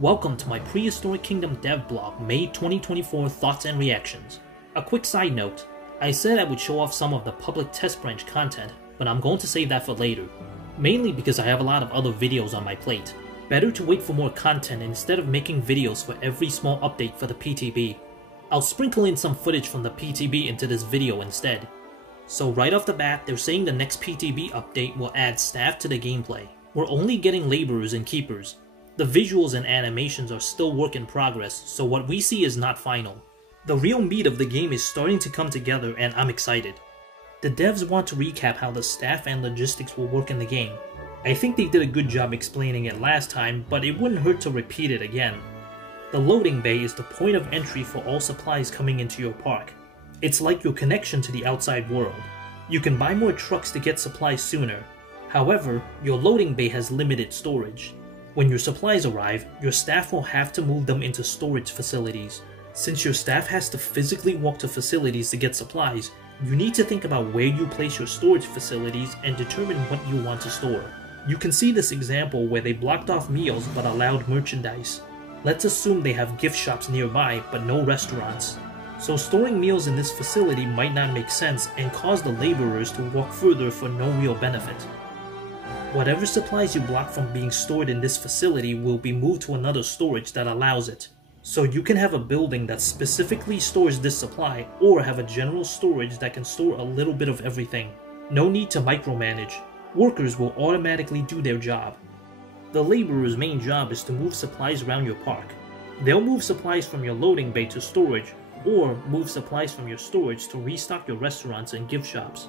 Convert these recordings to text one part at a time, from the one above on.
Welcome to my Prehistoric Kingdom dev blog, May 2024 thoughts and reactions. A quick side note, I said I would show off some of the public test branch content, but I'm going to save that for later. Mainly because I have a lot of other videos on my plate. Better to wait for more content instead of making videos for every small update for the PTB. I'll sprinkle in some footage from the PTB into this video instead. So right off the bat, they're saying the next PTB update will add staff to the gameplay. We're only getting laborers and keepers. The visuals and animations are still work in progress, so what we see is not final. The real meat of the game is starting to come together and I'm excited. The devs want to recap how the staff and logistics will work in the game. I think they did a good job explaining it last time, but it wouldn't hurt to repeat it again. The loading bay is the point of entry for all supplies coming into your park. It's like your connection to the outside world. You can buy more trucks to get supplies sooner. However, your loading bay has limited storage. When your supplies arrive, your staff will have to move them into storage facilities. Since your staff has to physically walk to facilities to get supplies, you need to think about where you place your storage facilities and determine what you want to store. You can see this example where they blocked off meals but allowed merchandise. Let's assume they have gift shops nearby but no restaurants. So storing meals in this facility might not make sense and cause the laborers to walk further for no real benefit. Whatever supplies you block from being stored in this facility will be moved to another storage that allows it. So you can have a building that specifically stores this supply, or have a general storage that can store a little bit of everything. No need to micromanage. Workers will automatically do their job. The laborer's main job is to move supplies around your park. They'll move supplies from your loading bay to storage, or move supplies from your storage to restock your restaurants and gift shops.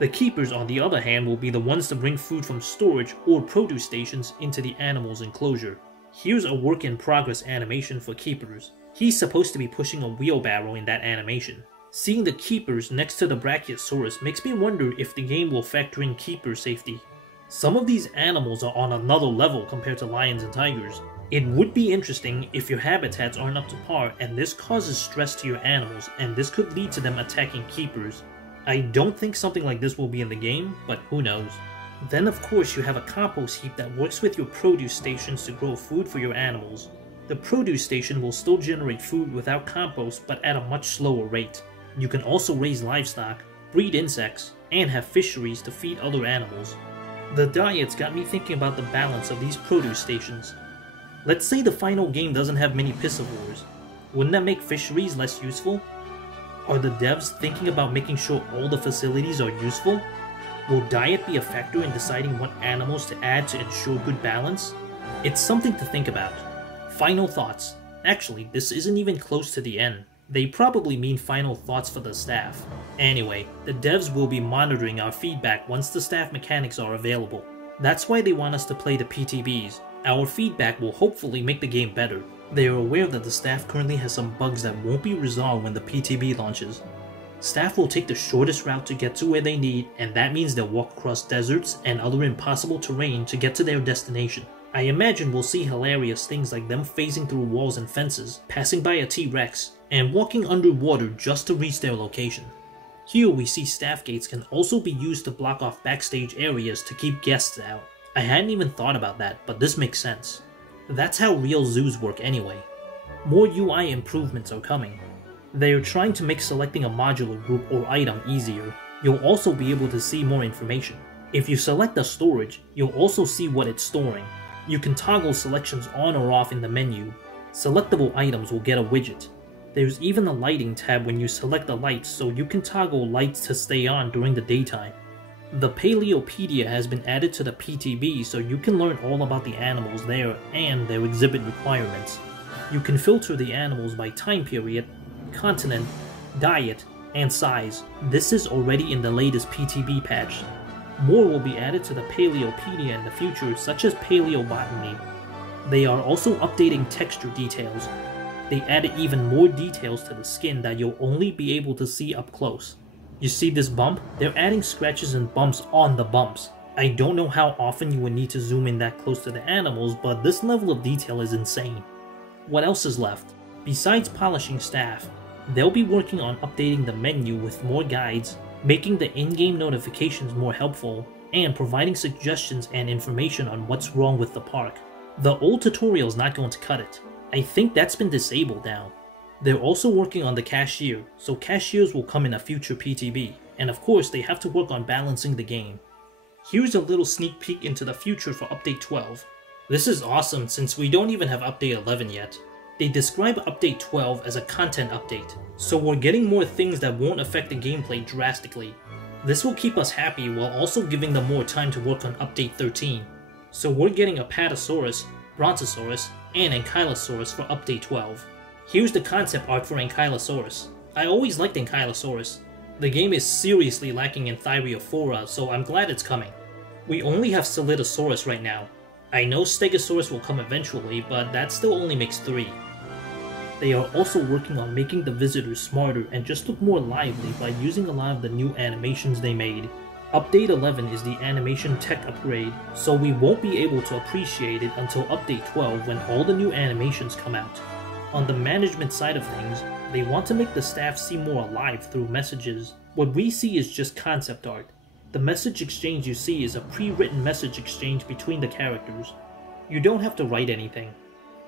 The keepers, on the other hand, will be the ones to bring food from storage or produce stations into the animal's enclosure. Here's a work in progress animation for keepers. He's supposed to be pushing a wheelbarrow in that animation. Seeing the keepers next to the Brachiosaurus makes me wonder if the game will factor in keeper safety. Some of these animals are on another level compared to lions and tigers. It would be interesting if your habitats aren't up to par and this causes stress to your animals, and this could lead to them attacking keepers. I don't think something like this will be in the game, but who knows. Then of course you have a compost heap that works with your produce stations to grow food for your animals. The produce station will still generate food without compost, but at a much slower rate. You can also raise livestock, breed insects, and have fisheries to feed other animals. The diets got me thinking about the balance of these produce stations. Let's say the final game doesn't have many piscivores. Wouldn't that make fisheries less useful? Are the devs thinking about making sure all the facilities are useful? Will diet be a factor in deciding what animals to add to ensure good balance? It's something to think about. Final thoughts. Actually, this isn't even close to the end. They probably mean final thoughts for the staff. Anyway, the devs will be monitoring our feedback once the staff mechanics are available. That's why they want us to play the PTBs. Our feedback will hopefully make the game better. They are aware that the staff currently has some bugs that won't be resolved when the PTB launches. Staff will take the shortest route to get to where they need, and that means they'll walk across deserts and other impossible terrain to get to their destination. I imagine we'll see hilarious things like them phasing through walls and fences, passing by a T-Rex, and walking underwater just to reach their location. Here we see staff gates can also be used to block off backstage areas to keep guests out. I hadn't even thought about that, but this makes sense. That's how real zoos work anyway. More UI improvements are coming. They are trying to make selecting a modular group or item easier. You'll also be able to see more information. If you select a storage, you'll also see what it's storing. You can toggle selections on or off in the menu. Selectable items will get a widget. There's even a lighting tab when you select the lights, so you can toggle lights to stay on during the daytime. The Paleopedia has been added to the PTB, so you can learn all about the animals there and their exhibit requirements. You can filter the animals by time period, continent, diet, and size. This is already in the latest PTB patch. More will be added to the Paleopedia in the future, such as Paleobotany. They are also updating texture details. They added even more details to the skin that you'll only be able to see up close. You see this bump? They're adding scratches and bumps on the bumps. I don't know how often you would need to zoom in that close to the animals, but this level of detail is insane. What else is left? Besides polishing staff, they'll be working on updating the menu with more guides, making the in-game notifications more helpful, and providing suggestions and information on what's wrong with the park. The old tutorial is not going to cut it. I think that's been disabled now. They're also working on the cashier, so cashiers will come in a future PTB, and of course they have to work on balancing the game. Here's a little sneak peek into the future for Update 12. This is awesome since we don't even have Update 11 yet. They describe Update 12 as a content update, so we're getting more things that won't affect the gameplay drastically. This will keep us happy while also giving them more time to work on Update 13. So we're getting a Patasaurus, Brontosaurus, and Ankylosaurus for Update 12. Here's the concept art for Ankylosaurus. I always liked Ankylosaurus. The game is seriously lacking in Thyreophora, so I'm glad it's coming. We only have Solidosaurus right now. I know Stegosaurus will come eventually, but that still only makes 3. They are also working on making the visitors smarter and just look more lively by using a lot of the new animations they made. Update 11 is the animation tech upgrade, so we won't be able to appreciate it until Update 12 when all the new animations come out. On the management side of things, they want to make the staff seem more alive through messages. What we see is just concept art. The message exchange you see is a pre-written message exchange between the characters. You don't have to write anything.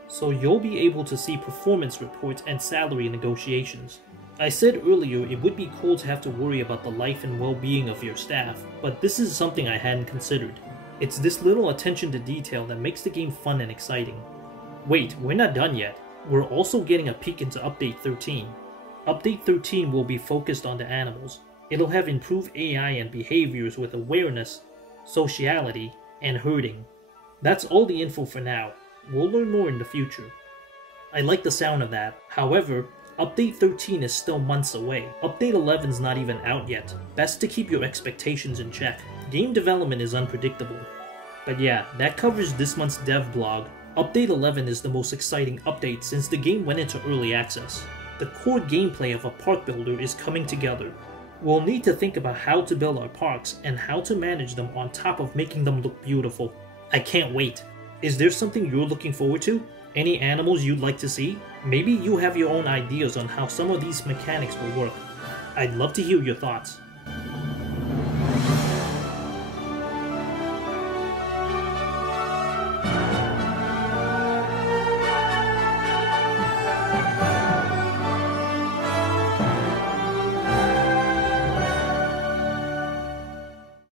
So you'll be able to see performance reports and salary negotiations. I said earlier it would be cool to have to worry about the life and well-being of your staff, but this is something I hadn't considered. It's this little attention to detail that makes the game fun and exciting. Wait, we're not done yet. We're also getting a peek into Update 13. Update 13 will be focused on the animals. It'll have improved AI and behaviors with awareness, sociality, and herding. That's all the info for now. We'll learn more in the future. I like the sound of that. However, Update 13 is still months away. Update 11's not even out yet. Best to keep your expectations in check. Game development is unpredictable. But yeah, that covers this month's dev blog. Update 11 is the most exciting update since the game went into early access. The core gameplay of a park builder is coming together. We'll need to think about how to build our parks and how to manage them on top of making them look beautiful. I can't wait. Is there something you're looking forward to? Any animals you'd like to see? Maybe you have your own ideas on how some of these mechanics will work. I'd love to hear your thoughts.